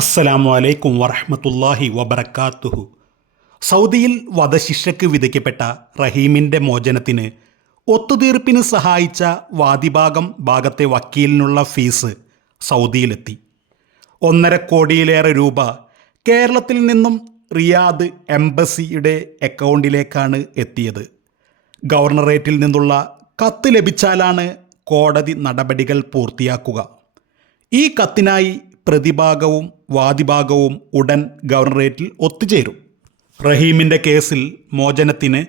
അസ്സലാമു അലൈക്കും വറഹ്മത്തുള്ളാഹി വബർക്കാത്തുഹു സൗദിയിൽ വധശിക്ഷയ്ക്ക് വിധിക്കപ്പെട്ട റഹീമിന്റെ മോചനത്തിന് ഒത്തുതീർപ്പിന് സഹായിച്ച വാദിഭാഗം ഭാഗത്തെ വക്കീലിനുള്ള ഫീസ് സൗദിയിലെത്തി. ഒന്നര കോടിയിലേറെ രൂപ കേരളത്തിൽ നിന്നും റിയാദ് എംബസിയുടെ അക്കൗണ്ടിലേക്കാണ് എത്തിയത്. ഗവർണറേറ്റിൽ നിന്നുള്ള കത്ത് ലഭിച്ചാലാണ് കോടതി നടപടികൾ പൂർത്തിയാക്കുക. ഈ കത്തിനായി പ്രതിഭാഗവും വാദിഭാഗവും ഉടൻ ഗവർണറേറ്റിൽ ഒത്തുചേരും. റഹീമിന്റെ കേസിൽ മോചനത്തിന്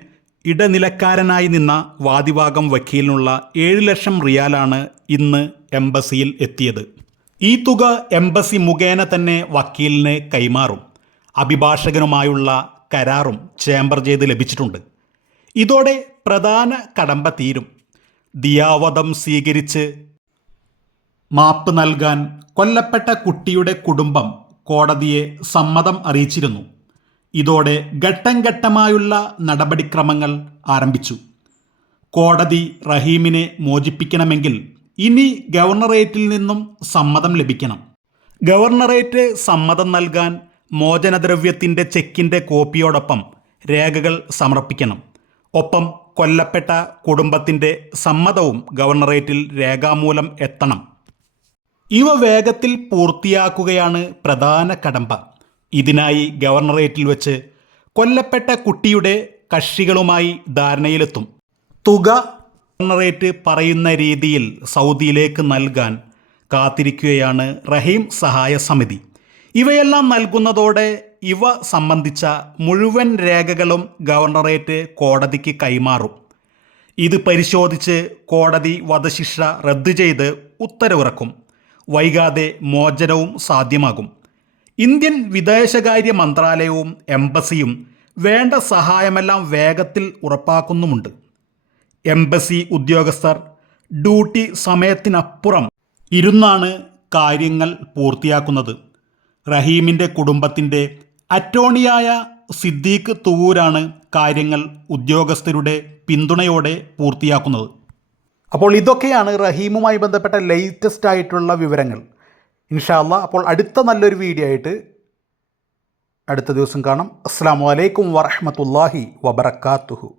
ഇടനിലക്കാരനായി നിന്ന വാദിഭാഗം വക്കീലിനുള്ള ഏഴ് ലക്ഷം റിയാലാണ് ഇന്ന് എംബസിയിൽ എത്തിയത്. ഈ തുക എംബസി മുഖേന തന്നെ വക്കീലിന് കൈമാറും. അഭിഭാഷകനുമായുള്ള കരാറും ചേംബർ ചെയ്ത് ലഭിച്ചിട്ടുണ്ട്. ഇതോടെ പ്രധാന കടമ്പ തീരും. ദിയാവധം സ്വീകരിച്ച് മാപ്പ് നൽകാൻ കൊല്ലപ്പെട്ട കുട്ടിയുടെ കുടുംബം കോടതിയെ സമ്മതം അറിയിച്ചിരുന്നു. ഇതോടെ ഘട്ടം ഘട്ടമായുള്ള നടപടിക്രമങ്ങൾ ആരംഭിച്ചു. കോടതി റഹീമിനെ മോചിപ്പിക്കണമെങ്കിൽ ഇനി ഗവർണറേറ്റിൽ നിന്നും സമ്മതം ലഭിക്കണം. ഗവർണറേറ്റ് സമ്മതം നൽകാൻ മോചനദ്രവ്യത്തിന്റെ ചെക്കിന്റെ കോപ്പിയോടൊപ്പം രേഖകൾ സമർപ്പിക്കണം. ഒപ്പം കൊല്ലപ്പെട്ട കുടുംബത്തിന്റെ സമ്മതവും ഗവർണറേറ്റിൽ രേഖാമൂലം എത്തണം. ഇവ വേഗത്തിൽ പൂർത്തിയാക്കുകയാണ് പ്രധാന കടമ്പ. ഇതിനായി ഗവർണറേറ്റിൽ വെച്ച് കൊല്ലപ്പെട്ട കുട്ടിയുടെ കക്ഷികളുമായി ധാരണയിലെത്തും. തുക ഗവർണറേറ്റ് പറയുന്ന രീതിയിൽ സൗദിയിലേക്ക് നൽകാൻ കാത്തിരിക്കുകയാണ് റഹീം സഹായ സമിതി. ഇവയെല്ലാം നൽകുന്നതോടെ ഇവ സംബന്ധിച്ച മുഴുവൻ രേഖകളും ഗവർണറേറ്റ് കോടതിക്ക് കൈമാറും. ഇത് പരിശോധിച്ച് കോടതി വധശിക്ഷ റദ്ദു ചെയ്ത് ഉത്തരവിറക്കും. വൈകാതെ മോചനവും സാധ്യമാകും. ഇന്ത്യൻ വിദേശകാര്യ മന്ത്രാലയവും എംബസിയും വേണ്ട സഹായമെല്ലാം വേഗത്തിൽ ഉറപ്പാക്കുന്നുമുണ്ട്. എംബസി ഉദ്യോഗസ്ഥർ ഡ്യൂട്ടി സമയത്തിനപ്പുറം ഇരുന്നാണ് കാര്യങ്ങൾ പൂർത്തിയാക്കുന്നത്. റഹീമിന്റെ കുടുംബത്തിന്റെ അറ്റോണിയായ സിദ്ദീഖ് തുവൂരാണ് കാര്യങ്ങൾ ഉദ്യോഗസ്ഥരുടെ പിന്തുണയോടെ പൂർത്തിയാക്കുന്നത്. അപ്പോൾ ഇതൊക്കെയാണ് റഹീമുമായി ബന്ധപ്പെട്ട ലേറ്റസ്റ്റ് ആയിട്ടുള്ള വിവരങ്ങൾ. ഇൻഷാല്ല അപ്പോൾ അടുത്ത നല്ലൊരു വീഡിയോ ആയിട്ട് അടുത്ത ദിവസം കാണാം. അസ്സാം വലൈക്കും വറഹമത്തല്ലാഹി വബർക്കാത്തുഹു